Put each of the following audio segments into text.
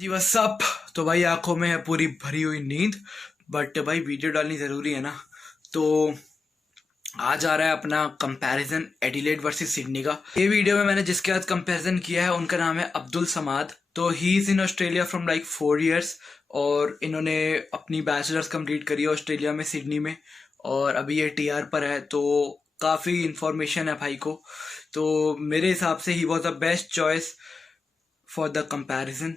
जी what's up. तो भाई आंखों में है पूरी भरी हुई नींद, बट भाई वीडियो डालनी जरूरी है ना। तो आज आ रहा है अपना कंपैरिजन एडिलेड वर्सेस सिडनी का। ये वीडियो में मैंने जिसके साथ कंपैरिजन किया है उनका नाम है अब्दुल समाद। तो he is in Australia from like 4 years और इन्होंने अपनी बैचलर्स कंप्लीट करी है ऑस्ट्रेलिया में, सिडनी में, और अभी ये टीआर पर है। तो काफ़ी इंफॉर्मेशन है भाई को। तो मेरे हिसाब से he was the best choice for the comparison,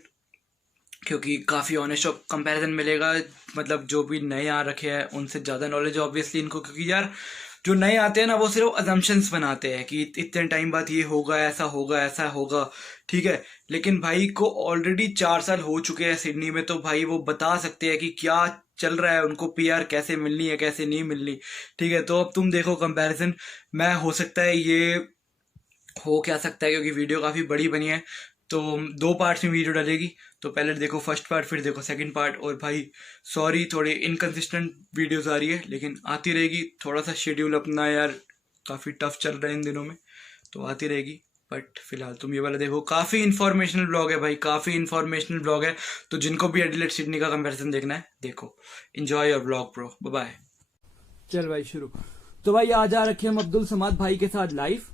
क्योंकि काफ़ी ऑनेस्ट कंपैरिजन मिलेगा। मतलब जो भी नए आ रखे हैं उनसे ज़्यादा नॉलेज ऑब्वियसली इनको, क्योंकि यार जो नए आते हैं ना वो सिर्फ अजम्पशंस बनाते हैं कि इतने टाइम बाद ये होगा, ऐसा होगा, ठीक है। लेकिन भाई को ऑलरेडी 4 साल हो चुके हैं सिडनी में, तो भाई वो बता सकते हैं कि क्या चल रहा है, उनको पीआर कैसे मिलनी है, कैसे नहीं मिलनी, ठीक है। तो अब तुम देखो कंपैरिजन। मैं हो सकता है ये हो क्या सकता है, क्योंकि वीडियो काफ़ी बड़ी बनी है, तो 2 पार्ट्स में वीडियो डलेगी। तो पहले देखो फर्स्ट पार्ट, फिर देखो सेकंड पार्ट। और भाई सॉरी, थोड़ी इनकंसिस्टेंट वीडियोस आ रही है, लेकिन आती रहेगी। थोड़ा सा शेड्यूल अपना यार काफ़ी टफ चल रहा है इन दिनों में, तो आती रहेगी। बट फिलहाल तुम ये वाला देखो, काफ़ी इन्फॉर्मेशनल ब्लॉग है भाई, काफ़ी इन्फॉर्मेशनल ब्लॉग है। तो जिनको भी एडिलेड सिडनी का कंपैरिजन देखना है देखो। Enjoy your blog bro, bye bye. चल भाई शुरू। तो भाई आज आ रखे हम अब्दुल समाद भाई के साथ लाइव।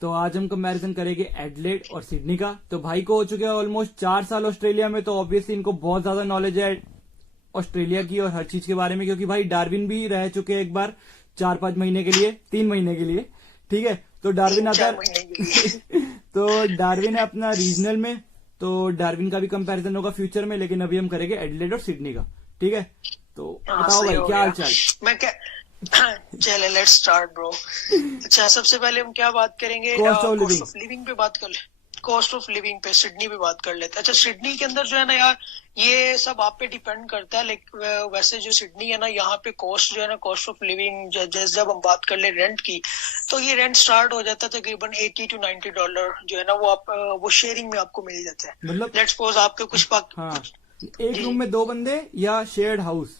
तो आज हम कंपैरिजन करेंगे एडिलेड और सिडनी का। तो भाई को हो चुके हैं ऑलमोस्ट 4 साल ऑस्ट्रेलिया में, तो ऑब्वियसली इनको बहुत ज्यादा नॉलेज है ऑस्ट्रेलिया की और हर चीज के बारे में, क्योंकि भाई डार्विन भी रह चुके हैं एक बार 4-5 महीने के लिए, 3 महीने के लिए, ठीक है। तो डार्विन आता है तो डार्विन है अपना रीजनल में, तो डार्विन का भी कंपैरिजन होगा फ्यूचर में, लेकिन अभी हम करेंगे एडिलेड और सिडनी का, ठीक है। तो बताओ भाई क्या हाल चाल। मैं क्या चले लेट्स स्टार्ट ब्रो। अच्छा, सबसे पहले हम क्या बात करेंगे? कॉस्ट ऑफ लिविंग पे बात कर ले। कॉस्ट ऑफ लिविंग पे सिडनी पे बात कर लेते हैं। अच्छा, सिडनी के अंदर जो है ना यार, ये सब आप पे डिपेंड करता है। लाइक वैसे जो सिडनी है ना, यहाँ पे कॉस्ट जो है ना, कॉस्ट ऑफ लिविंग जैसे जब हम बात कर ले रेंट की, तो ये रेंट स्टार्ट हो जाता है तकरीबन $80 to $90 जो है ना, वो आप वो शेयरिंग में आपको मिल जाता है। मतलब लेट्स सपोज आपके कुछ हाँ, एक रूम में 2 बंदे या शेयर्ड हाउस।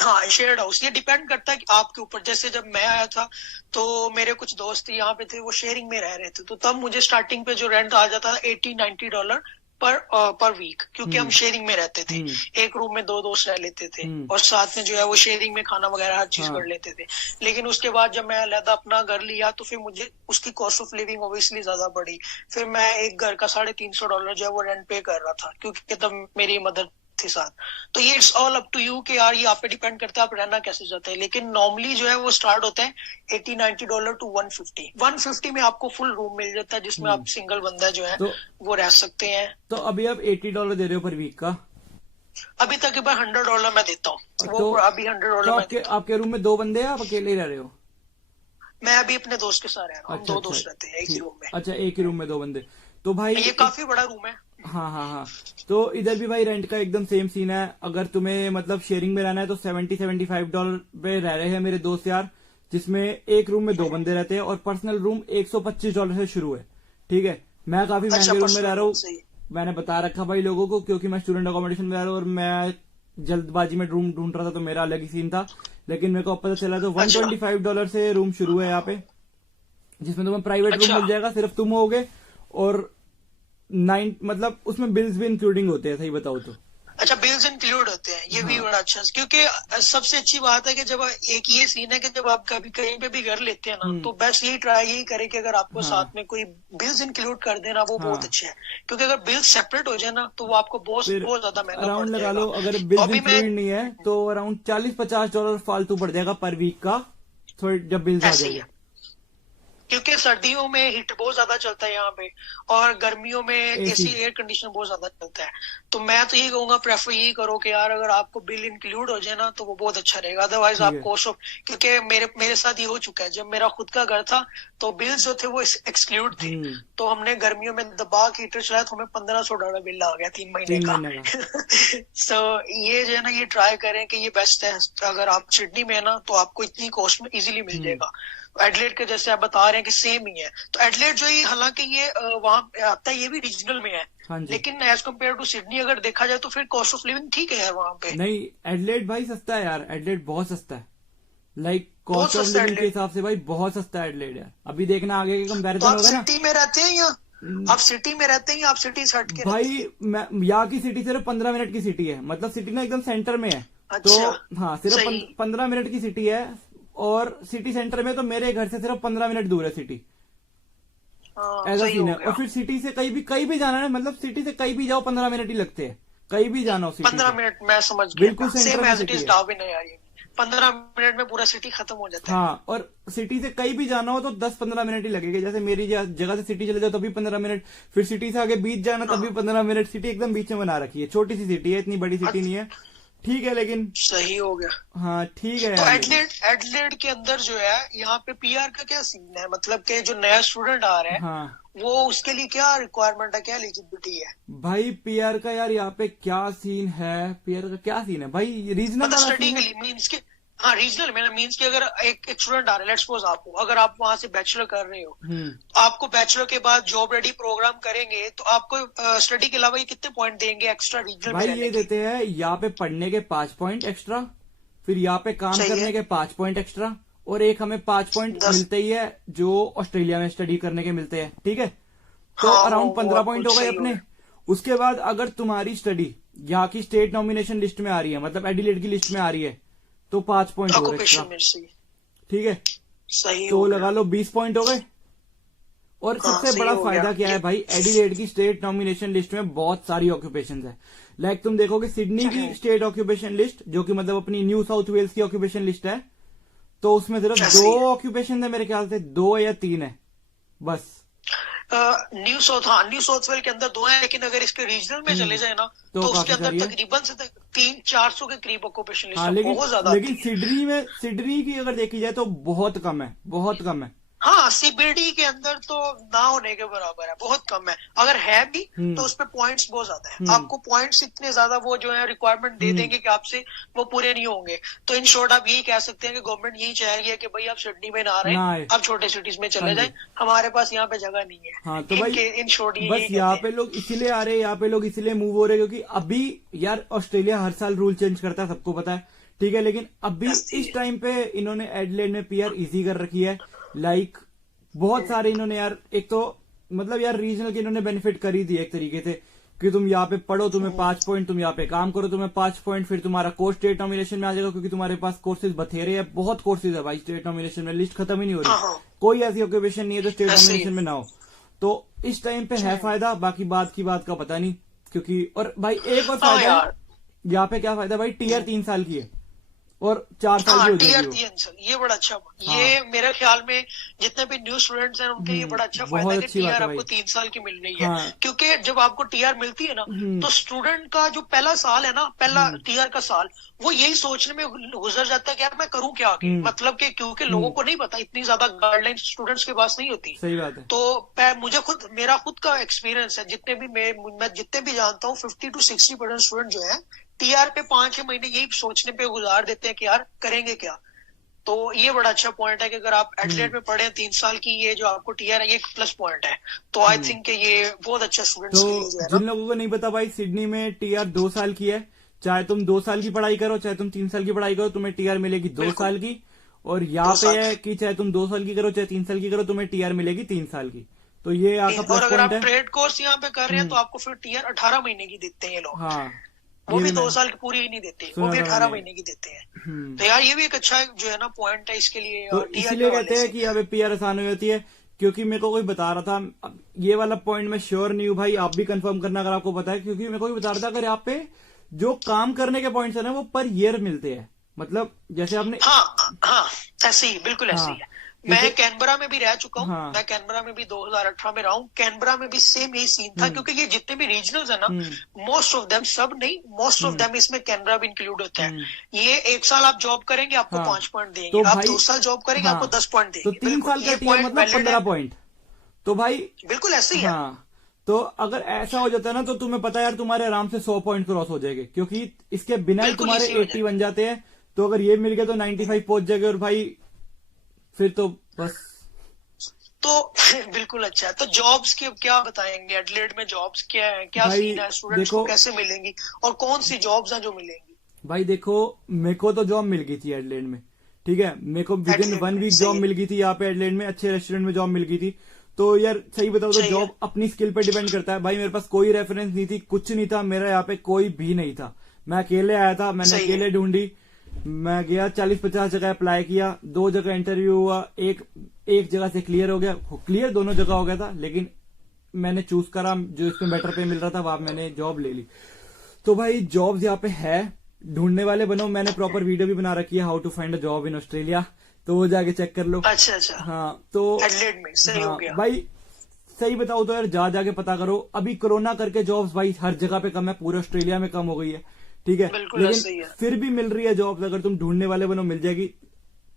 हाँ, शेयर्ड हाउस, ये डिपेंड करता है कि आपके ऊपर। जैसे जब मैं आया था तो मेरे कुछ दोस्त यहाँ पे थे, वो शेयरिंग में रह रहे थे, तो तब मुझे स्टार्टिंग पे जो रेंट आ जाता था $80-90 पर वीक, क्योंकि हम शेयरिंग में रहते थे। एक रूम में 2 दोस्त रह लेते थे और साथ में जो है वो शेयरिंग में खाना वगैरह हर चीज कर लेते थे। लेकिन उसके बाद जब मैं अलग अपना घर लिया तो फिर मुझे उसकी कॉस्ट ऑफ लिविंग ऑब्वियसली ज्यादा बढ़ी। फिर मैं एक घर का $350 जो है वो रेंट पे कर रहा था, क्योंकि तब मेरी मदर थे साथ। तो ये it's all up to you कि यार ये आप पे डिपेंड करता है आप रहना कैसे चाहते हैं। लेकिन नॉर्मली जो है वो स्टार्ट होता है $80-90 to 150 में आपको फुल रूम मिल जाता है, जिसमें आप सिंगल बंदा जो है वो रह सकते हैं। तो अभी आप $80 दे रहे हो पर वीक का? अभी तक $100 मैं देता हूँ। तो वो अभी $100 तो आपके रूम में 2 बंदे हैं, आप अकेले ही रह रहे हो? मैं अभी अपने दोस्त के साथ रह रहा हूँ। अच्छा, 2 दोस्त रहते हैं एक ही रूम में। अच्छा, एक ही रूम में 2 बंदे। तो भाई ये काफी बड़ा रूम है। हाँ हाँ हाँ। तो इधर भी भाई रेंट का एकदम सेम सीन है। अगर तुम्हें मतलब शेयरिंग में रहना है तो $70-75 पे रह रहे हैं मेरे दोस्त यार, जिसमें एक रूम में 2 बंदे रहते हैं, और पर्सनल रूम $125 से शुरू है, ठीक है। मैं काफी महंगे रूम में रह रहा हूँ, मैंने बता रखा भाई लोगों को, क्योंकि मैं स्टूडेंट अकोमोडेशन में रह रहा हूँ और मैं जल्दबाजी में रूम ढूंढ रहा था, तो मेरा अलग ही सीन था। लेकिन मेरे को पता चला तो $125 से रूम शुरू है यहाँ पे, जिसमें तुम्हें प्राइवेट रूम मिल जाएगा, सिर्फ तुम होगे, और 9 मतलब उसमें बिल्स भी इंक्लूडिंग होते हैं, सही बताओ तो। अच्छा, बिल्स इंक्लूड होते हैं, ये भी बड़ा अच्छा, क्योंकि सबसे अच्छी बात है कि जब एक ये सीन है कि जब आप कभी कहीं पे भी घर लेते हैं ना, तो बेस्ट यही करें कि अगर आपको साथ में कोई बिल्स इंक्लूड कर देना, वो बहुत अच्छा है। क्योंकि अगर बिल्स सेपरेट हो जाए ना, तो वो आपको बहुत ज्यादा महंगा अराउंड लगा लो, अगर बिल्स इंक्लूड नहीं है तो अराउंड $40-50 फालतू पड़ जाएगा पर वीक का, थोड़ी जब बिल्स आ जाएगा। क्योंकि सर्दियों में हीट बहुत ज्यादा चलता है यहाँ पे, और गर्मियों में एसी एयर कंडीशनर बहुत ज्यादा चलता है। तो मैं तो यही कहूंगा, प्रेफर यही करो कि यार अगर आपको बिल इंक्लूड हो जाए ना, तो वो बहुत अच्छा रहेगा। अदरवाइज आप कॉस्ट ऑफ, क्योंकि मेरे साथ ये हो चुका है, जब मेरा खुद का घर था तो बिल्स जो थे वो एक्सक्लूड थे। तो हमने गर्मियों में दबा के हीटर चलाया तो हमें $1500 बिल आ गया 3 महीने का। सो ये जो है ना, ये ट्राई करें कि ये बेस्ट है। अगर आप सिडनी में है ना, तो आपको इतनी कॉस्ट में इजीली मिल जाएगा। एडिलेड के जैसे आप बता रहे हैं कि सेम ही है, तो एडिलेड जो है, हालांकि ये वहाँ आता है, ये भी रीजनल में है, लेकिन एज कम्पेयर टू सिडनी अगर देखा जाए तो फिर कॉस्ट ऑफ लिविंग ठीक है यार वहाँ पे। नहीं, एडिलेड भाई सस्ता है यार, एडिलेड बहुत सस्ता है। लाइक कॉस्ट ऑफ लिविंग के हिसाब से भाई बहुत सस्ता है एडिलेड यार। अभी देखना आगे के कंपैरिजन होगा ना। सिटी में रहते हैं या आप सिटी में रहते हैं या आप सिटी से हट के रहते भाई मैं यहाँ की सिटी सिर्फ 15 मिनट की सिटी है, मतलब सिटी ना एकदम सेंटर में है। हैं? तो अच्छा, हाँ सिर्फ सही। 15 मिनट की सिटी है, और सिटी सेंटर में तो मेरे घर से सिर्फ 15 मिनट दूर है सिटी। हाँ, ऐसा सही सीन हो है। और गया। फिर सिटी से कहीं भी जाना है, मतलब सिटी से कहीं भी जाओ 15 मिनट ही लगते हैं, कहीं भी जाना हो सिटी 15 से। मिनट मैं समझ बिल्कुल गया। सेंटर सेम में एज इट सिटी इज है। डाविन है यार ये। 15 मिनट में पूरा सिटी खत्म हो जाता है। हाँ, और सिटी से कहीं भी जाना हो तो 10-15 मिनट ही लगेगा। जैसे मेरी जगह से सिटी चले जाओ तभी 15 मिनट, फिर सिटी से आगे बीच जाना तभी 15 मिनट। सिटी एकदम बीच में बना रखी है, छोटी सी सिटी है, इतनी बड़ी सिटी नहीं है। ठीक है, लेकिन सही हो गया। हाँ ठीक है तो यार। लेकिन एडलेड के अंदर जो है यहाँ पे पीआर का क्या सीन है, मतलब कि जो नया स्टूडेंट आ रहा है हाँ वो उसके लिए क्या रिक्वायरमेंट है, क्या एलिजिबिलिटी है? भाई पीआर का यार यहाँ पे क्या सीन है, पीआर का क्या सीन है भाई, रीजनल मतलब वाला स्टडी सीन के है। लिए मीन्स के, हाँ रीजनल में मीन्स कि अगर एक स्टूडेंट आ रहा है, लेट्स सपोज आपको, अगर आप वहां से बैचलर कर रहे हो, तो आपको बैचलर के बाद जॉब रेडी प्रोग्राम करेंगे तो आपको स्टडी के अलावा ये कितने पॉइंट देंगे एक्स्ट्रा रीजनल में भाई रहने ये के? देते हैं यहाँ पे पढ़ने के 5 पॉइंट एक्स्ट्रा, फिर यहाँ पे काम सही है। करने के 5 पॉइंट एक्स्ट्रा, और एक हमें 5 पॉइंट 10। मिलते ही है जो ऑस्ट्रेलिया में स्टडी करने के मिलते हैं। ठीक है, तो हाँ, अराउंड वो 15 पॉइंट हो कुछ गए सही हो अपने। गया। उसके बाद अगर तुम्हारी स्टडी यहाँ की स्टेट नॉमिनेशन लिस्ट में आ रही है, मतलब एडिलेड की लिस्ट में आ रही है, तो 5 पॉइंट और एक्स्ट्रा। ऑक्यूपेशन में सही। ठीक है, सही तो हो लगा गया। लो 20 पॉइंट हो गए। और हाँ, सबसे सही बड़ा हो फायदा गया। क्या है भाई, एडिलेड की स्टेट नॉमिनेशन लिस्ट में बहुत सारी ऑक्यूपेशन है। लाइक तुम देखोगे सिडनी की स्टेट ऑक्यूपेशन लिस्ट, जो कि मतलब अपनी न्यू साउथ वेल्स की ऑक्यूपेशन लिस्ट है, तो उसमें सिर्फ कैसी 2 है? ऑक्यूपेशन है मेरे ख्याल से, 2 या 3 है बस। न्यू साउथ वेल के अंदर 2 है, लेकिन अगर इसके रीजनल में चले जाए ना तो तो उसके काफी अंदर सारी है। तकरीबन से 300-400 के करीब ऑक्यूपेशन लिस्ट हाँ, है, लेकिन बहुत ज्यादा लेकिन आती है। सिडनी की अगर देखी जाए तो बहुत कम है, बहुत कम है। हाँ, सीबीडी के अंदर तो ना होने के बराबर है, बहुत कम है। अगर है भी तो उस पे पॉइंट्स बहुत ज्यादा है। आपको पॉइंट्स इतने ज्यादा वो जो है रिक्वायरमेंट दे देंगे कि आपसे वो पूरे नहीं होंगे। तो इन शॉर्ट आप यही कह सकते हैं कि गवर्नमेंट यही चाह रही है कि भाई आप सिडनी में ना रहे, ना आए। आप छोटे सिटीज में चले हाँ जी। जाएं, हमारे पास यहाँ पे जगह नहीं है। हाँ तो भाई इन शॉर्ट बस यहाँ पे लोग इसीलिए आ रहे हैं, यहाँ पे लोग इसीलिए मूव हो रहे हैं क्योंकि अभी यार ऑस्ट्रेलिया हर साल रूल चेंज करता है, सबको पता है। ठीक है, लेकिन अभी इस टाइम पे इन्होंने एडिलेड में पीआर इजी कर रखी है। लाइक बहुत सारे इन्होंने यार, एक तो मतलब यार रीजनल के इन्होंने बेनिफिट कर ही दिया एक तरीके से कि तुम यहाँ पे पढ़ो तुम्हें 5 पॉइंट, तुम यहाँ पे काम करो तुम्हें 5 पॉइंट, फिर तुम्हारा कोर्स स्टेट नॉमिनेशन में आ जाएगा क्योंकि तुम्हारे पास कोर्सेज बथेरे हैं, बहुत कोर्सेज है भाई स्टेट नॉमिनेशन में, लिस्ट खत्म ही नहीं हो रही। कोई ऐसी ऑक्यूपेशन नहीं है जो स्टेट नॉमिनेशन में ना हो। तो इस टाइम पे है फायदा, बाकी बात की बात का पता नहीं क्योंकि। और भाई एक और फायदा है यहाँ पे, क्या फायदा भाई, टीआर 3 साल की है और 4 साल की हो टीयर जाएगी वो। 3 ये बड़ा अच्छा, ये मेरे ख्याल में जितने भी न्यू स्टूडेंट्स हैं उनके लिए बड़ा अच्छा फायदा है कि अच्छी बात टीआर है आपको भाई। 3 साल की मिल रही है। हाँ। क्योंकि जब आपको टीआर मिलती है ना तो स्टूडेंट का जो पहला साल है ना, पहला टीआर का साल, वो यही सोचने में गुजर जाता है कि यार मैं करूं क्या आगे, मतलब कि क्योंकि लोगों को नहीं पता, इतनी ज्यादा गाइडलाइन स्टूडेंट्स के पास नहीं होती। सही बात है। तो मुझे मेरा खुद का एक्सपीरियंस है, जितने भी मैं जितने भी जानता हूँ 50 to 60% स्टूडेंट जो है टीआर पे 5-6 महीने यही सोचने पे गुजार देते हैं कि यार करेंगे क्या। तो ये बड़ा अच्छा पॉइंट है कि अगर आप एडलेड में पढ़े 3 साल की, ये जो आपको टीआर है ये एक प्लस पॉइंट है। तो आई थिंक कि ये बहुत अच्छा स्टूडेंट्स के लिए जो तो है जिन ना। लोगों को नहीं पता भाई, सिडनी में टीआर 2 साल की है। चाहे तुम 2 साल की पढ़ाई करो, चाहे तुम 3 साल की पढ़ाई करो, तुम्हें टीआर मिलेगी 2 साल की। और यहाँ 2 पे साल है कि चाहे तुम 2 साल की करो चाहे 3 साल की करो, तुम्हें टीआर मिलेगी 3 साल की। तो ये आपका और प्लस अगर आप पॉइंट है। ट्रेड कोर्स यहाँ पे कर रहे हैं तो आपको फिर टीआर 18 महीने की देते हैं ये लोग। हाँ, वो ये भी भी 2 मैं साल की पूरी ही नहीं देते, वो सुना भी था 18 मैंने। महीने की देते हैं। तो यार ये भी एक अच्छा जो है ना पॉइंट है इसके लिए तो टीआर इसीलिए कहते हैं कि यहाँ पे पीआर आसान हो जाती है। क्योंकि मेरे को कोई बता रहा था, अब ये वाला पॉइंट मैं श्योर नहीं हूँ भाई, आप भी कंफर्म करना अगर आपको पता है, क्योंकि मेरे को भी बता रहा था अगर यहाँ पे जो काम करने के पॉइंट्स है ना वो पर ईयर मिलते हैं, मतलब जैसे आपने। हाँ ऐसे ही, बिल्कुल ऐसे ही है। मैं कैनबरा में भी रह चुका हूँ। हाँ। मैं कैनबरा में भी 2018 में रहा हूँ। कैनबरा में भी सेम यही सीन था, क्योंकि ये जितने भी रीजनल्स है ना, मोस्ट ऑफ देम, सब नहीं, मोस्ट ऑफ देम इसमें कैनबरा भी इंक्लूड होता है। ये 1 साल आप जॉब करेंगे आपको हाँ। 5 पॉइंट देंगे, तो आप भाई 2 साल जॉब करेंगे आपको 10 पॉइंट देंगे। तो 3 साल का ये टीआर point मतलब valid 15 है। पॉइंट। तो भाई बिल्कुल ऐसे ही है। हाँ, तो अगर ऐसा हो जाता है ना तो तुम्हें पता है यार तुम्हारे आराम से 100 पॉइंट क्रॉस हो जाएंगे, क्योंकि इसके बिना ही बिल्कुल तुम्हारे easy हो 80 बन जाते हैं। तो अगर ये मिल गया तो 95 पहुंच जाएगा, और भाई फिर तो बस। तो बिल्कुल अच्छा है। तो जॉब्स की अब क्या बताएंगे, एडलेड में जॉब्स क्या है, क्या भाई सीन है, स्टूडेंट्स को देखो, कैसे मिलेंगी और कौन सी जॉब्स हैं जो मिलेंगी? भाई देखो, मेरे को तो जॉब मिल गई थी एडलेड में। ठीक है, मेरे को विद इन Adelaide 1 में, वीक सही जॉब है। मिल गई थी यहाँ पे एडलेड में, अच्छे रेस्टोरेंट में जॉब मिल गई थी। तो यार सही बताओ तो सही है। जॉब अपनी स्किल पे डिपेंड करता है भाई। मेरे पास कोई रेफरेंस नहीं थी, कुछ नहीं था, मेरा यहाँ पे कोई भी नहीं था, मैं अकेले आया था, मैंने सही है। अकेले ढूंढी। मैं गया 40-50 जगह अप्लाई किया, 2 जगह इंटरव्यू हुआ, एक जगह से क्लियर हो गया, क्लियर दोनों जगह हो गया था, लेकिन मैंने चूज करा जो इसमें बेटर पे मिल रहा था, वहां मैंने जॉब ले ली। तो भाई जॉब्स यहाँ पे है, ढूंढने वाले बनो। मैंने प्रॉपर वीडियो भी बना रखी है, how to find a job in Australia, तो वो जाके चेक कर लो। अच्छा अच्छा। हाँ तो एडलेड में सही हो हाँ गया। भाई सही बताओ तो यार जाके पता करो। अभी कोरोना करके जॉब्स भाई हर जगह पे कम है, पूरे ऑस्ट्रेलिया में कम हो गई है, ठीक है, बिल्कुल सही लेकिन है। फिर भी मिल रही है जॉब्स, अगर तुम ढूंढने वाले बनो मिल जाएगी।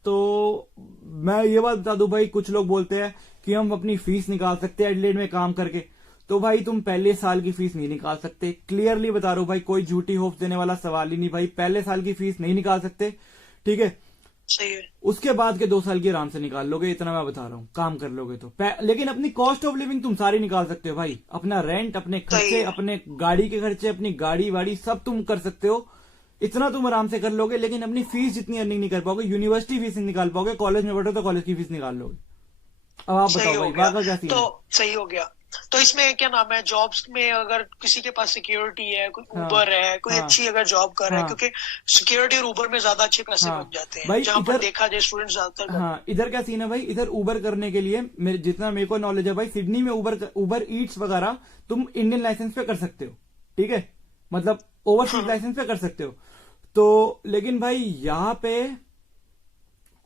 तो मैं ये बात बता दूं भाई, कुछ लोग बोलते हैं कि हम अपनी फीस निकाल सकते हैं एडलेड में काम करके, तो भाई तुम पहले साल की फीस नहीं निकाल सकते, क्लियरली बता रहा हूं भाई, कोई झूठी होप्स देने वाला सवाल ही नहीं भाई, पहले साल की फीस नहीं निकाल सकते, ठीक है। सही है। उसके बाद के 2 साल की आराम से निकाल लोगे, इतना मैं बता रहा हूँ, काम कर लोगे तो। लेकिन अपनी कॉस्ट ऑफ लिविंग तुम सारी निकाल सकते हो भाई, अपना रेंट, अपने सही खर्चे, है। अपने गाड़ी के खर्चे, अपनी गाड़ी वाड़ी सब तुम कर सकते हो, इतना तुम आराम से कर लोगे। लेकिन अपनी फीस जितनी अर्निंग नहीं कर पाओगे, यूनिवर्सिटी फीस नहीं निकाल पाओगे, कॉलेज में पढ़ो तो कॉलेज की फीस निकाल लोगे। अब आप सही बताओ हो भाई गया। बाकी क्या सीन है? तो सही हो गया। तो इसमें क्या नाम है, जॉब्स में अगर किसी के पास सिक्योरिटी है, कोई हाँ, उबर है, कोई हाँ, अच्छी अगर जॉब कर रहा है, हाँ, क्योंकि सिक्योरिटी और उबर में ज्यादा अच्छे पैसे हाँ, बन जाते हैं, भाई जहां पर इधर देखा जाए स्टूडेंट ज्यादातर करते हैं। हाँ इधर क्या सीन है भाई, इधर उबर करने के लिए जितना मेरे को नॉलेज है भाई, सिडनी में उबर ईट्स वगैरह तुम इंडियन लाइसेंस पे कर सकते हो, ठीक है, मतलब ओवरसीज लाइसेंस पे कर सकते हो। तो लेकिन भाई यहाँ पे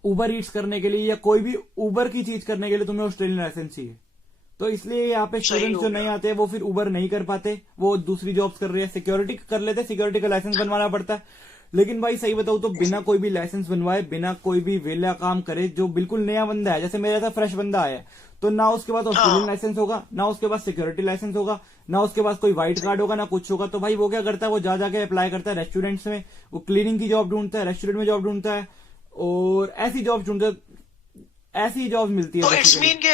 उबर ईट्स करने के लिए या कोई भी उबर की चीज करने के लिए तुम्हें ऑस्ट्रेलियन लाइसेंस चाहिए। तो इसलिए यहाँ पे स्टूडेंट्स जो नहीं आते वो फिर उबर नहीं कर पाते, वो दूसरी जॉब्स कर रहे हैं, सिक्योरिटी कर लेते, सिक्योरिटी का लाइसेंस बनवाना पड़ता है। लेकिन भाई सही बताऊं तो बिना कोई भी लाइसेंस बनवाए, बिना कोई भी वेला काम करे, जो बिल्कुल नया बंदा है, जैसे मेरे साथ फ्रेश बंदा आया है, तो ना उसके पास ऑस्ट्रेलियन लाइसेंस होगा, ना उसके पास सिक्योरिटी लाइसेंस होगा, ना उसके पास कोई व्हाइट कार्ड होगा, ना कुछ होगा। तो भाई वो क्या करता है, वो जाके अप्लाई करता है रेस्टोरेंट्स में, वो क्लीनिंग की जॉब ढूंढता है, रेस्टोरेंट में जॉब ढूंढता है, और ऐसी जॉब ढूंढता है, ऐसी जॉब मिलती है। तो इट्स मीन के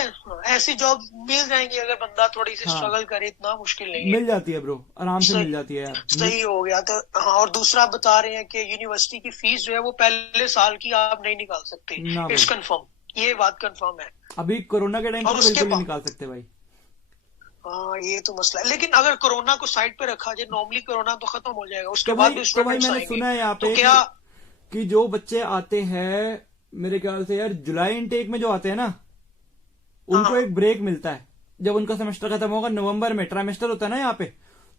ऐसी जॉब मिल जाएंगी अगर बंदा थोड़ी सी हाँ, स्ट्रगल करे, इतना मुश्किल नहीं है। मिल जाती है ब्रो, आराम से मिल जाती है यार। सही हो गया। तो हाँ, और दूसरा बता रहे हैं कि यूनिवर्सिटी की फीस जो है वो पहले साल की आप नहीं निकाल सकते, ना इट्स भाई, कंफर्म, ये बात कंफर्म है। अभी कोरोना के टाइम और पे तो उसके बिल्कुल नहीं बाद निकाल सकते भाई। हाँ, ये तो मसला है। लेकिन अगर कोरोना को साइड पे रखा जाए, नॉर्मली कोरोना तो खत्म हो जाएगा, उसके तो बाद भाई भी तो भाई स्टूडेंट्स मैंने सुना है आएंगे, यहाँ तो पे क्या? कि जो बच्चे आते हैं मेरे ख्याल से यार जुलाई इनटेक में जो आते हैं ना, उनको हाँ एक ब्रेक मिलता है जब उनका सेमेस्टर खत्म होगा। नवंबर में ट्राइमेस्टर होता है ना यहाँ पे,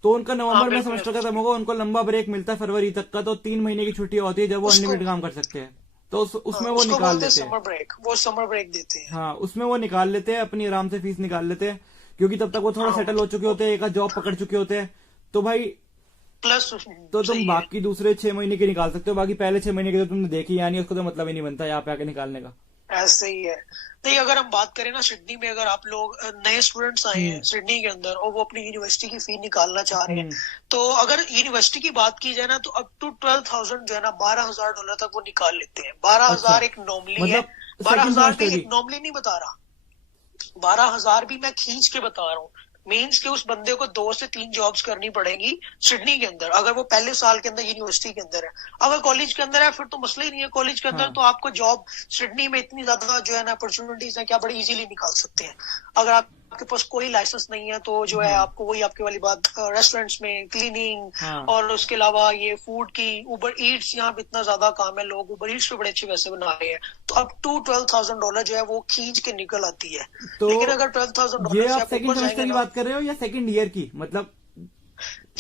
तो उनका हाँ नवंबर में बिल्कुल। सेमेस्टर खत्म होगा, उनको लंबा ब्रेक मिलता है फरवरी तक का, तो 3 महीने की छुट्टी होती है जब वो उसको अनलिमिटेड काम कर सकते हैं। तो उसमें वो उसको निकाल बोलते हैं लेते हैं। समर ब्रेक, वो समर ब्रेक देते हैं। हाँ उसमें वो निकाल लेते हैं, अपनी आराम से फीस निकाल लेते हैं, क्योंकि तब तक वो थोड़ा सेटल हो चुके होते हैं, एक आध जॉब पकड़ चुके होते हैं। तो भाई प्लस तो तुम सही है। बाकी दूसरे 6 महीने के निकाल सकते हो, बाकी पहले 6 महीने के तो तुमने देखी यानी, उसको तो मतलब ही नहीं बनता यहाँ पे आके निकालने का। ऐसे ही है। नहीं, अगर हम बात करें ना सिडनी में, अगर आप लोग नए स्टूडेंट्स आए हैं सिडनी के अंदर और वो अपनी यूनिवर्सिटी की फी निकालना चाह रहे हैं, तो अगर यूनिवर्सिटी की बात की जाए ना, तो अप टू 12,000 जो है ना, $12,000 तक वो निकाल लेते हैं। 12,000 अच्छा, एक नॉर्मली है, मतलब 12,000 सेकंड भी सेमेस्टर एक नॉर्मली नहीं बता रहा, 12,000 भी मैं खींच के बता रहा हूँ। मीन्स के उस बंदे को 2 से 3 जॉब्स करनी पड़ेगी सिडनी के अंदर, अगर वो पहले साल के अंदर यूनिवर्सिटी के अंदर है। अगर कॉलेज के अंदर है फिर तो मसला ही नहीं है, कॉलेज के अंदर हाँ, तो आपको जॉब सिडनी में इतनी ज्यादा जो है ना अपॉर्चुनिटीज है, क्या बड़ी इजीली निकाल सकते हैं। अगर आपके पास कोई लाइसेंस नहीं है तो जो है हाँ, आपको वही आपके वाली बात, रेस्टोरेंट्स में क्लीनिंग, हाँ, और उसके अलावा ये फूड की, उबर ईट्स, यहाँ पे इतना ज्यादा काम है, लोग उबर ईट्स पे बड़े अच्छे पैसे बना रहे हैं। तो अब टू $12,000 जो है वो खींच के निकल आती है। तो लेकिन अगर $12,000 ये से आप आप सेकंड ऊपर सेमेस्टर जाएंगे की ना, बात कर रहे हो या सेकंड ईयर की, मतलब?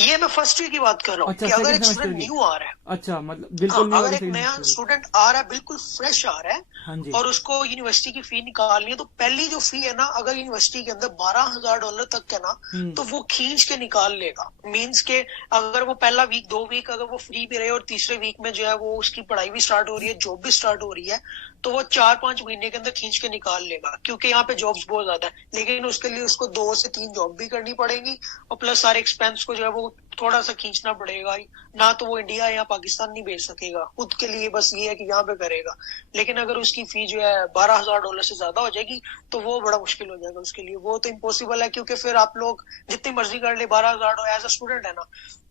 ये मैं फर्स्ट ईयर की बात कर रहा हूँ अच्छा, कि अगर सेकंड एक सेमेस्टर स्टूडेंट की। न्यू आ रहा है, अच्छा, मतलब हाँ, बिल्कुल नहीं अगर वाली एक सेकंड नया सेमेस्टर की। स्टूडेंट आ रहा है, बिल्कुल फ्रेश आ रहा है, हाँ जी, और उसको यूनिवर्सिटी की फी निकालनी है, तो पहली जो फी है ना, अगर यूनिवर्सिटी के अंदर $12,000 तक है ना, तो वो खींच के निकाल लेगा। मींस के अगर वो पहला वीक 2 वीक अगर वो फ्री भी रहे और तीसरे वीक में जो है वो उसकी पढ़ाई भी स्टार्ट हो रही है, जॉब भी स्टार्ट हो रही है, तो वो 4-5 महीने के अंदर खींच के निकाल लेगा, क्योंकि यहाँ पे जॉब्स बहुत ज्यादा है। लेकिन उसके लिए उसको 2 से 3 जॉब भी करनी पड़ेगी, और प्लस सारे एक्सपेंस को जो है वो थोड़ा सा खींचना पड़ेगा। ना तो वो इंडिया या पाकिस्तान नहीं भेज सकेगा खुद के लिए, बस ये है कि यहाँ पे करेगा। लेकिन अगर उसकी फी जो है $12,000 से ज्यादा हो जाएगी तो वो बड़ा मुश्किल हो जाएगा उसके लिए, वो तो इम्पॉसिबल है। क्योंकि फिर आप लोग जितनी मर्जी कर ले, $12,000 एज अ स्टूडेंट है ना,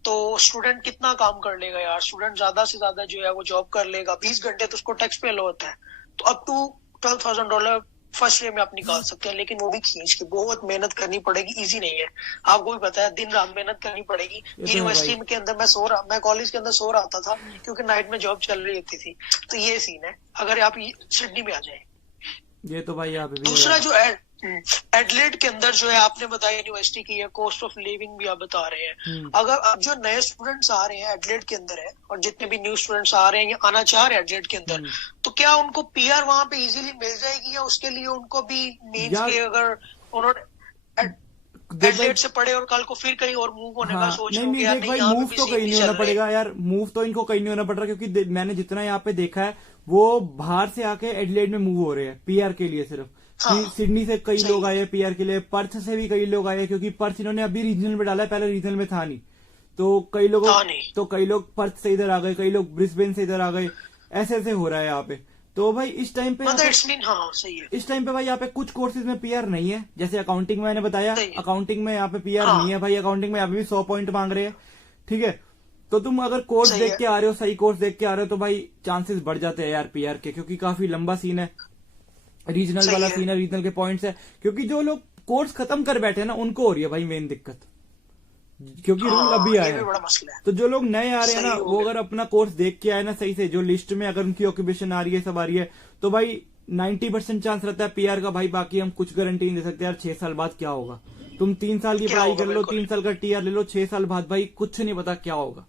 तो स्टूडेंट कितना काम कर लेगा यार, स्टूडेंट ज्यादा से ज्यादा जो है वो जॉब कर लेगा, 20 घंटे तो उसको टैक्स पे लो होता है। तो अप टू $12,000 फर्स्ट ईयर में आप निकाल सकते हैं, लेकिन वो भी खींच के बहुत मेहनत करनी पड़ेगी, इजी नहीं है। आपको भी पता है, दिन रात मेहनत करनी पड़ेगी। ये तो है यूनिवर्सिटी भाई। के अंदर मैं कॉलेज के अंदर सो रहा था क्योंकि नाइट में जॉब चल रही होती थी। तो ये सीन है अगर आप सिडनी में आ जाए। ये तो भाई यहाँ पे भी है दूसरा यार। जो है एडलेड के अंदर जो है, आपने बताया यूनिवर्सिटी की है, कॉस्ट ऑफ लिविंग भी आप बता रहे हैं। अगर अब जो नए स्टूडेंट्स आ रहे हैं एडलेड के अंदर है, और जितने भी न्यू स्टूडेंट्स आ रहे हैं या आना चाह रहे हैं एडलेड के अंदर, तो क्या उनको पीआर वहां पे इजीली मिल जाएगी, या उसके लिए उनको भी मीन्स यार- के अगर उन्होंने देख भाई, एडलेड से पढ़े और कल को फिर कहीं और मूव होने का हाँ, सोच नहीं रहे हो नहीं कि यार देख भाई, यहाँ पे मूव भी तो सेम कहीं ही नहीं चल होना रहे हैं। पड़ेगा यार, मूव तो इनको कहीं नहीं होना पड़ रहा, क्योंकि मैंने जितना यहाँ पे देखा है वो बाहर से आके एडिलेड में मूव हो रहे हैं पीआर के लिए सिर्फ। हाँ, सिडनी से कई सही लोग आए पीआर के लिए, पर्थ से भी कई लोग आए, क्योंकि पर्थ इन्होंने अभी रीजनल में डाला है, पहले रीजनल में था नहीं। तो कई लोग पर्थ से इधर आ गए, कई लोग ब्रिस्बेन से इधर आ गए, ऐसे ऐसे हो रहा है यहाँ पे। तो भाई इस टाइम पे मतलब इट्स मीन, हाँ सही है। इस टाइम पे भाई यहाँ पे कुछ कोर्सेज में पीआर नहीं है, जैसे अकाउंटिंग में मैंने बताया, सही है। अकाउंटिंग में यहाँ पे पीआर हाँ। नहीं है भाई। अकाउंटिंग में यहाँ पे भी 100 पॉइंट मांग रहे हैं, ठीक है। तो तुम अगर कोर्स सही देख है। के आ रहे हो, सही कोर्स देख के आ रहे हो, तो भाई चांसेस बढ़ जाते हैं यार पीआर के, क्योंकि काफी लंबा सीन है, रीजनल सही वाला है। सीन है, रीजनल के पॉइंट्स है। क्योंकि जो लोग कोर्स खत्म कर बैठे हैं ना, उनको हो रही है भाई मेन दिक्कत, क्योंकि रूल हाँ, अभी ये आया भी है। बड़ा मसला है। तो जो लोग नए आ रहे हैं सही ना, हो वो गया। अगर अपना कोर्स देख के आए ना सही से, जो लिस्ट में अगर उनकी ऑक्यूपेशन आ रही है, सब आ रही है, तो भाई 90% चांस रहता है पीआर का भाई। बाकी हम कुछ गारंटी नहीं दे सकते यार 6 साल बाद क्या होगा। तुम 3 साल की क्या पढ़ाई होगा, कर लो, बिल्कुल। 3 साल का टीआर ले लो, 6 साल बाद भाई कुछ नहीं पता क्या होगा।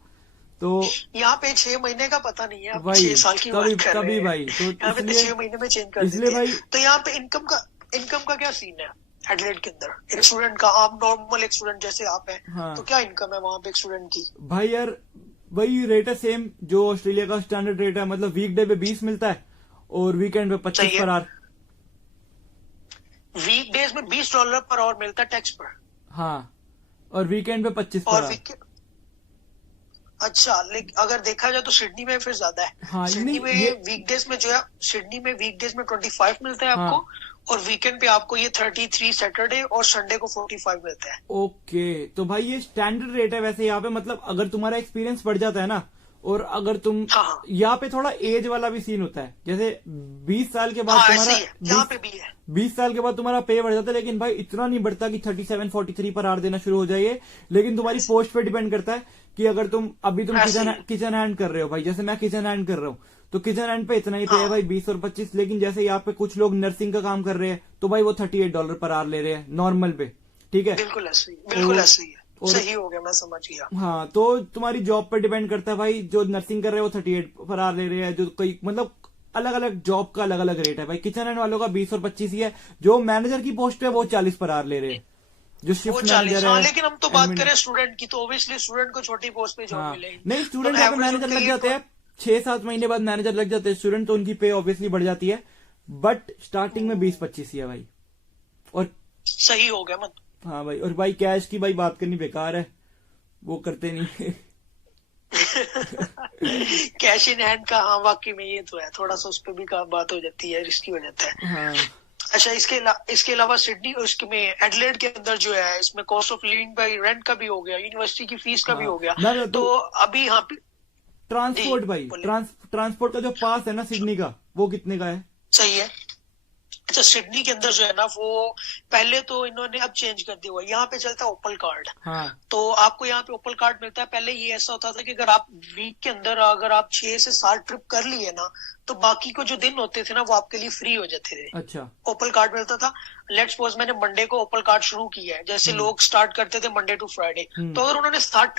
तो यहाँ पे 6 महीने का पता नहीं है, आप भाई 6 साल की तभी बात कर रहे तभी हैं। भाई, तो यहाँ पे तो इसलिए 6 महीने में चेंज कर इसलिए देते हैं। भाई तो यहाँ पे इनकम का क्या सीन है एडलेड के अंदर एक स्टूडेंट का? आप नॉर्मल एक स्टूडेंट जैसे आप हैं, हाँ। तो क्या इनकम है वहाँ पे एक स्टूडेंट की? भाई यार वही रेट है सेम जो ऑस्ट्रेलिया का स्टैंडर्ड रेट है, मतलब वीकडे पे 20 मिलता है और वीकेंड पे 25 सही है। Per hour. वीकडेज में $20 पर आवर मिलता है टैक्स पर, हाँ, और वीकेंड पे 25 पर और आवर। अच्छा, लेकिन अगर देखा जाए तो सिडनी में फिर ज्यादा है। हाँ, सिडनी नहीं, में ये वीकडेज में जो है, सिडनी में वीकडेज में 25 मिलता है आपको, और वीकेंड पे आपको ये 33 सैटरडे और संडे को 45 मिलता है। ओके, तो भाई ये स्टैंडर्ड रेट है वैसे यहाँ पे। मतलब अगर तुम्हारा एक्सपीरियंस बढ़ जाता है ना, और अगर तुम हाँ। यहाँ पे थोड़ा एज वाला भी सीन होता है, जैसे 20 साल के बाद हाँ, तुम्हारा ऐसे ही है, यहाँ पे भी है। 20 साल के बाद तुम्हारा पे बढ़ जाता है, लेकिन भाई इतना नहीं बढ़ता कि 37-43 पर आवर देना शुरू हो जाइए। लेकिन तुम्हारी पोस्ट पे डिपेंड करता है कि अगर तुम अभी तुम ऐसे ही। किचन हैंड कर रहे हो भाई, जैसे मैं किचन हैंड कर रहा हूँ, तो किचन हैंड पे इतना ही पे है हाँ। भाई, 20 और 25। लेकिन जैसे यहाँ पे कुछ लोग नर्सिंग का काम कर रहे हैं, तो भाई वो $38 पर आवर ले रहे हैं नॉर्मल पे, ठीक है। बिल्कुल ऐसे ही, बिल्कुल और- ऐसे ही है। और- सही हो गया, मैं समझ गया। हाँ, तो तुम्हारी जॉब पर डिपेंड करता है भाई। जो नर्सिंग कर रहे हैं वो 38 पर आवर ले रहे हैं, जो कई मतलब अलग अलग जॉब का अलग अलग रेट है भाई। किचन हैंड वालों का 20 और 25 ही है। जो मैनेजर की पोस्ट पे है वो 40 पर आवर ले रहे हैं, जो वो शिफ्ट 40, मैनेजर हाँ, है। लेकिन हम तो बात admin- करें स्टूडेंट की, तो ऑब्वियसली स्टूडेंट को छोटी पोस्ट पे जॉब हाँ, मिलेगी। नहीं स्टूडेंट तो यहाँ पे average मैनेजर उनके लग लिए जाते हैं, 6-7 महीने बाद मैनेजर लग जाते हैं स्टूडेंट, तो उनकी पे ऑब्वियसली बढ़ जाती है। बट स्टार्टिंग में 20-25 ही है भाई। और सही हो गया मत। हाँ भाई, और भाई कैश की भाई बात करनी बेकार है, वो करते नहीं। कैश इन हैंड का, हाँ वाकई में ये तो है, थोड़ा सा उस पर भी बात हो जाती है, रिस्की हो जाता है। हाँ अच्छा, इसके अलावा सिडनी उसके में एडलेड के अंदर जो है, इसमें कॉस्ट ऑफ लिविंग का, रेंट का भी हो गया, यूनिवर्सिटी की फीस का भी हो गया। मैं तो अभी यहाँ पे ट्रांसपोर्ट भाई, बोलिए। ट्रांसपोर्ट का जो पास है ना सिडनी का, वो कितने का है? सही है। अच्छा, सिडनी के अंदर जो है ना, वो पहले तो इन्होंने अब चेंज कर दिया हुआ है, यहाँ पे चलता है ओपल कार्ड। हाँ, तो आपको यहाँ पे ओपल कार्ड मिलता है। पहले ये ऐसा होता था कि अगर आप वीक के अंदर अगर आप 6 से 7 ट्रिप कर लिए ना, तो बाकी को जो दिन होते थे ना, वो आपके लिए फ्री हो जाते थे। अच्छा, ओपल कार्ड मिलता था। लेट्स सपोज मैंने मंडे को ओपल कार्ड शुरू किया है, जैसे लोग स्टार्ट करते थे मंडे टू फ्राइडे, तो अगर उन्होंने 8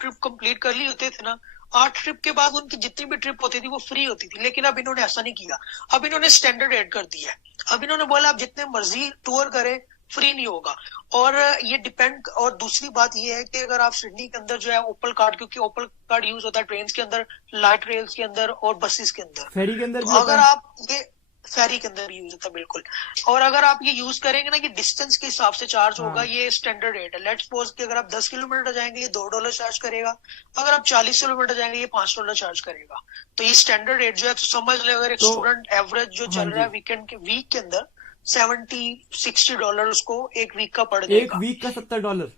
ट्रिप कंप्लीट कर ली होते थे ना, 8 ट्रिप के बाद उनकी जितनी भी ट्रिप होती थी वो फ्री होती थी। लेकिन अब इन्होंने ऐसा नहीं किया, अब इन्होंने स्टैंडर्ड ऐड कर दिया है। अब इन्होंने बोला आप जितने मर्जी टूर करें, फ्री नहीं होगा। और ये डिपेंड, और दूसरी बात ये है कि अगर आप सिडनी के अंदर जो है ओपल कार्ड, क्योंकि ओपल कार्ड यूज होता है ट्रेन के अंदर, लाइट रेल्स के अंदर और बसेस के अंदर, फेरी के अंदर तो भी होता अगर है? आप ये फेरी के अंदर यूज होता है, बिल्कुल। और अगर आप ये यूज करेंगे ना, ये डिस्टेंस के हिसाब से चार्ज होगा। हाँ। ये स्टैंडर्ड रेट है। लेट्स सपोज कि अगर आप 10 किलोमीटर जाएंगे ये $2 चार्ज करेगा, अगर आप 40 किलोमीटर जाएंगे ये $5 चार्ज करेगा। तो ये स्टैंडर्ड रेट जो है, तो समझ ले अगर एक तो- स्टूडेंट एवरेज जो हाँ चल रहा है जी। वीक के अंदर $70-60 उसको एक वीक का पड़ एक जाएगा। वीक का $70?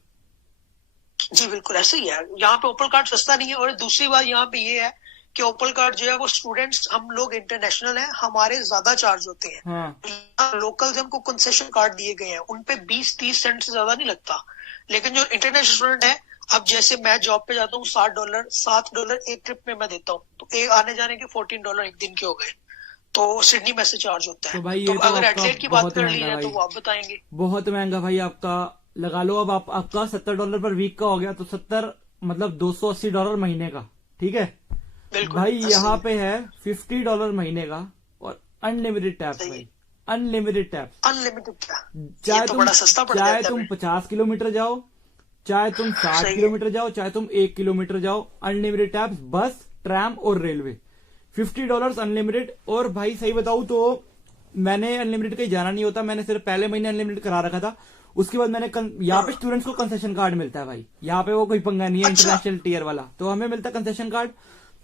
जी बिल्कुल ऐसे ही है। यहाँ पे ओपल कार्ड सस्ता नहीं है। और दूसरी बात यहाँ पे ये है कि ओपल कार्ड जो है वो स्टूडेंट्स, हम लोग इंटरनेशनल हैं, हमारे ज्यादा चार्ज होते हैं। हाँ लोकल जिनको कंसेशन कार्ड दिए गए हैं उन पे 20-30 सेंट से ज्यादा नहीं लगता, लेकिन जो इंटरनेशनल स्टूडेंट है, अब जैसे मैं जॉब पे जाता हूँ, $7 एक ट्रिप में मैं देता हूँ, तो एक आने जाने के $14 एक दिन के हो गए। तो सिडनी में से चार्ज होता है। तो भाई तो ये तो अगर आपका एथलेट की बात बहुत कर ली महंगा जाए भाई, तो वो आप बताएंगे। बहुत महंगा भाई आपका। लगा लो अब आपका $70 पर वीक का हो गया, तो 70 मतलब $280 महीने का, ठीक है बिल्कुल भाई। यहाँ सही पे है $50 महीने का और अनलिमिटेड टैप्स सही भाई, अनलिमिटेड टैप्स। अनलिमिटेड क्या, ये चाहे तो तुम बड़ा सस्ता पड़ चाहे जाता तुम है। 50 किलोमीटर जाओ, चाहे तुम 60 सही है। किलोमीटर जाओ, चाहे तुम 1 किलोमीटर जाओ, अनलिमिटेड टैप्स, बस, ट्रैम और रेलवे। $50 अनलिमिटेड। और भाई सही बताऊं तो मैंने अनलिमिटेड कहीं जाना नहीं होता, मैंने सिर्फ पहले महीने अनलिमिटेड करा रखा था। उसके बाद मैंने यहाँ पे स्टूडेंट्स को कंसेशन कार्ड मिलता है भाई, यहाँ पे वो कोई पंगा नहीं है, अच्छा। इंटरनेशनल टीयर वाला, तो हमें मिलता है कंसेशन कार्ड।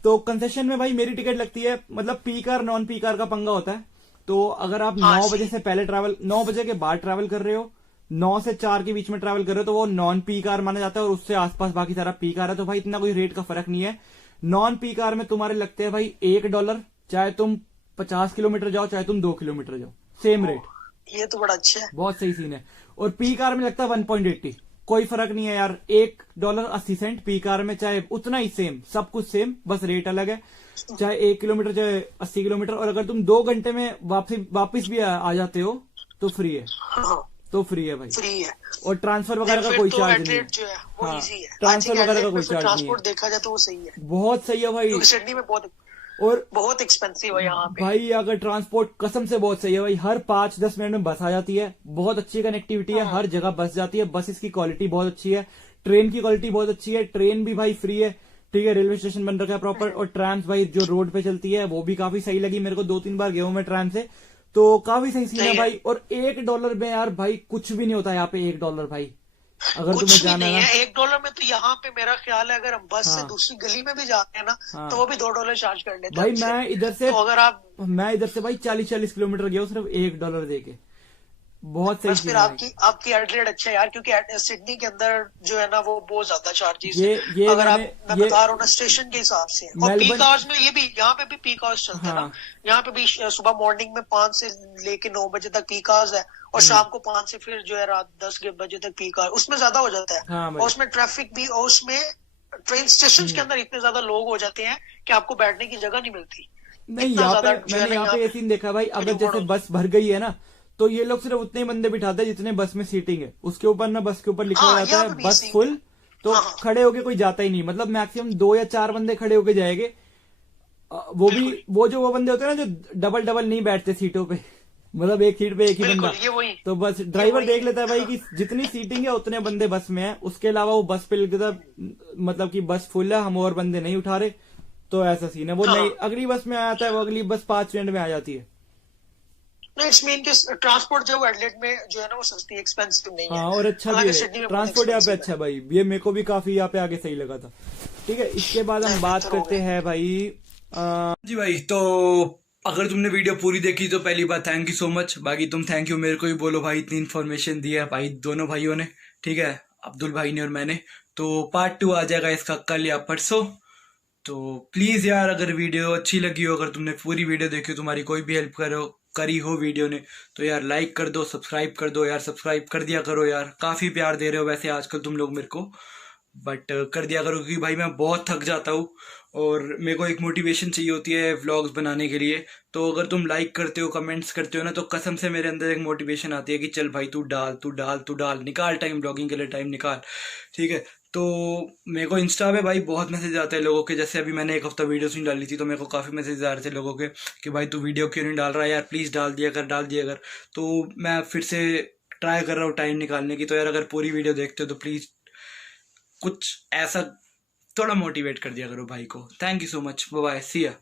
तो कंसेशन में भाई मेरी टिकट लगती है, मतलब P car non P car का पंगा होता है। तो अगर आप हाँ, 9 बजे सही। से पहले ट्रैवल, 9 बजे के बाद ट्रैवल कर रहे हो, 9 से 4 के बीच में ट्रैवल कर रहे हो, तो वो नॉन पी कार माना जाता है, और उससे आसपास बाकी सारा पी कार है। तो भाई इतना कोई रेट का फर्क नहीं है। नॉन पी कार में तुम्हारे लगते हैं भाई $1, चाहे तुम 50 किलोमीटर जाओ, चाहे तुम 2 किलोमीटर जाओ, सेम रेट। ये तो बड़ा अच्छा है। बहुत सही सीन है। और पी कार में लगता है 1.80, कोई फर्क नहीं है यार, $1.80 पी कार में, चाहे उतना ही सेम, सब कुछ सेम, बस रेट अलग है। चाहे 1 किलोमीटर, चाहे 80 किलोमीटर। और अगर तुम 2 घंटे में वापिस भी आ जाते हो तो फ्री है, हाँ, तो फ्री है भाई। फ्री है। और ट्रांसफर वगैरह का फिर कोई तो चार्ज नहीं है। एथलेट जो है वो हाँ, इजी है। ट्रांसफर वगैरह का कोई चार्ज नहीं है। ट्रांसपोर्ट देखा जाए तो वो सही है, बहुत सही है भाई। क्योंकि सिडनी में और बहुत एक्सपेंसिव है यहाँ पे। भाई अगर ट्रांसपोर्ट कसम से बहुत सही है भाई, हर 5-10 मिनट में बस आ जाती है, बहुत अच्छी कनेक्टिविटी है, हर जगह बस जाती है, बस इसकी क्वालिटी बहुत अच्छी है, ट्रेन की क्वालिटी बहुत अच्छी है, ट्रेन भी भाई फ्री है, ठीक है, रेलवे स्टेशन बन रखा है प्रॉपर। और ट्रैम्स भाई जो रोड पे चलती है वो भी काफी सही लगी मेरे को, 2-3 बार गया हूं मैं ट्रैम से, तो काफी सही सीन है भाई। और $1 में यार भाई कुछ भी नहीं होता यहाँ पे, $1 भाई अगर तुम्हें कुछ भी जाना नहीं है ना। है $1 में। तो यहाँ पे मेरा ख्याल है अगर हम बस से हाँ। दूसरी गली में भी जाते हैं ना, हाँ। तो वो भी $2 चार्ज कर लेते हैं भाई हमसे। मैं इधर से तो अगर आप भाई 40-40 किलोमीटर गया हूँ सिर्फ $1 दे के, बहुत सही बस सीन फिर है भाई। आपकी एडलेड अच्छा है यार, क्योंकि सिडनी के अंदर जो है ना वो बहुत ज्यादा चार्जेस ये अगर आप, मैं ये बता रहा हूँ ना, स्टेशन के हिसाब से। और मेलबर्न- पीक आवर्स में ये भी, यहाँ पे भी पीक आवर्स चलते हैं हाँ। ना, यहाँ पे भी सुबह मॉर्निंग में 5 से लेके 9 बजे तक पीक आवर्स है, और शाम को 5 से फिर जो है रात 10 बजे तक पीक आवर्स, उसमें ज्यादा हो जाता है। हाँ भाई। और उसमें ट्रैफिक भी, और उसमें ट्रेन स्टेशन के अंदर इतने ज्यादा लोग हो जाते हैं कि आपको बैठने की जगह नहीं मिलती। नहीं, इतना यहाँ पे ज्यादा जो है मैंने ना यहाँ पे ये सीन देखा भाई, अगर रिवॉर्ड जैसे होता बस भर गई है ना, तो ये लोग सिर्फ उतने ही बंदे बिठाते हैं जितने बस में सीटिंग है, उसके ऊपर ना बस के ऊपर लिखा हाँ, जाता यहाँ है पे भी बस सीन फुल, तो हाँ। खड़े होके कोई जाता ही नहीं, मतलब मैक्सिमम 2 या 4 बंदे खड़े होके जाएंगे। वो भी वो बंदे होते हैं ना जो डबल नहीं बैठते सीटों पे, मतलब एक सीट पे एक ही बंदा, बिल्कुल, ये वही। तो बस ड्राइवर वही। देख लेता है भाई कि जितनी सीटिंग है उतने बंदे बस में है, उसके अलावा वो बस पे लिख देता है, मतलब कि बस फुल है, हम और बंदे नहीं उठा रहे। तो ऐसा सीन है। वो हाँ। नई अगली बस में आता है, वो अगली बस 5 मिनट में आ जाती है। नहीं, इट्स मीन कि ट्रांसपोर्ट जो एडलेट में जो है ना वो सस्ती, एक्सपेंसिव नहीं है। हाँ, और अच्छा भी हालांकि है सिडनी में बहुत ट्रांसपोर्ट यहाँ पे, expensive अच्छा है भाई, ये मेरे को भी काफी यहाँ पे आगे सही लगा था। ठीक है, इसके बाद हम नहीं, बात बेहतर हो करते गया। हैं भाई जी भाई, तो अगर तुमने वीडियो पूरी देखी तो पहली बात थैंक यू सो मच। बाकी तुम थैंक यू मेरे को ही बोलो भाई, इतनी इन्फॉर्मेशन दी है भाई दोनों भाइयों ने, ठीक है, अब्दुल भाई ने और मैंने। तो पार्ट 2 आ जाएगा इसका कल या परसों। तो प्लीज यार, अगर वीडियो अच्छी लगी हो, अगर तुमने पूरी वीडियो देखी हो, तुम्हारी कोई भी हेल्प करी हो वीडियो ने, तो यार लाइक कर दो, सब्सक्राइब कर दो यार, सब्सक्राइब कर दिया करो यार, काफी प्यार दे रहे हो वैसे आजकल तुम लोग मेरे को, बट कर दिया करो, क्योंकि भाई मैं बहुत थक जाता हूँ और मेरे को एक मोटिवेशन चाहिए होती है व्लॉग्स बनाने के लिए। तो अगर तुम लाइक करते हो, कमेंट्स करते हो ना, तो कसम से मेरे अंदर एक मोटिवेशन आती है कि चल भाई तू डाल, निकाल टाइम, ब्लॉगिंग के लिए टाइम निकाल, ठीक है। तो मेरे को इंस्टा पे भाई बहुत मैसेज आते हैं लोगों के, जैसे अभी मैंने 1 हफ्ता वीडियोस नहीं डाली थी, तो मेरे को काफ़ी मैसेज आ रहे थे लोगों के कि भाई तू वीडियो क्यों नहीं डाल रहा यार, प्लीज़ डाल दिया कर। तो मैं फिर से ट्राई कर रहा हूँ टाइम निकालने की। तो यार अगर पूरी वीडियो देखते हो तो प्लीज़ कुछ ऐसा थोड़ा मोटिवेट कर दिया करो भाई को। Thank you so much, bye, see या।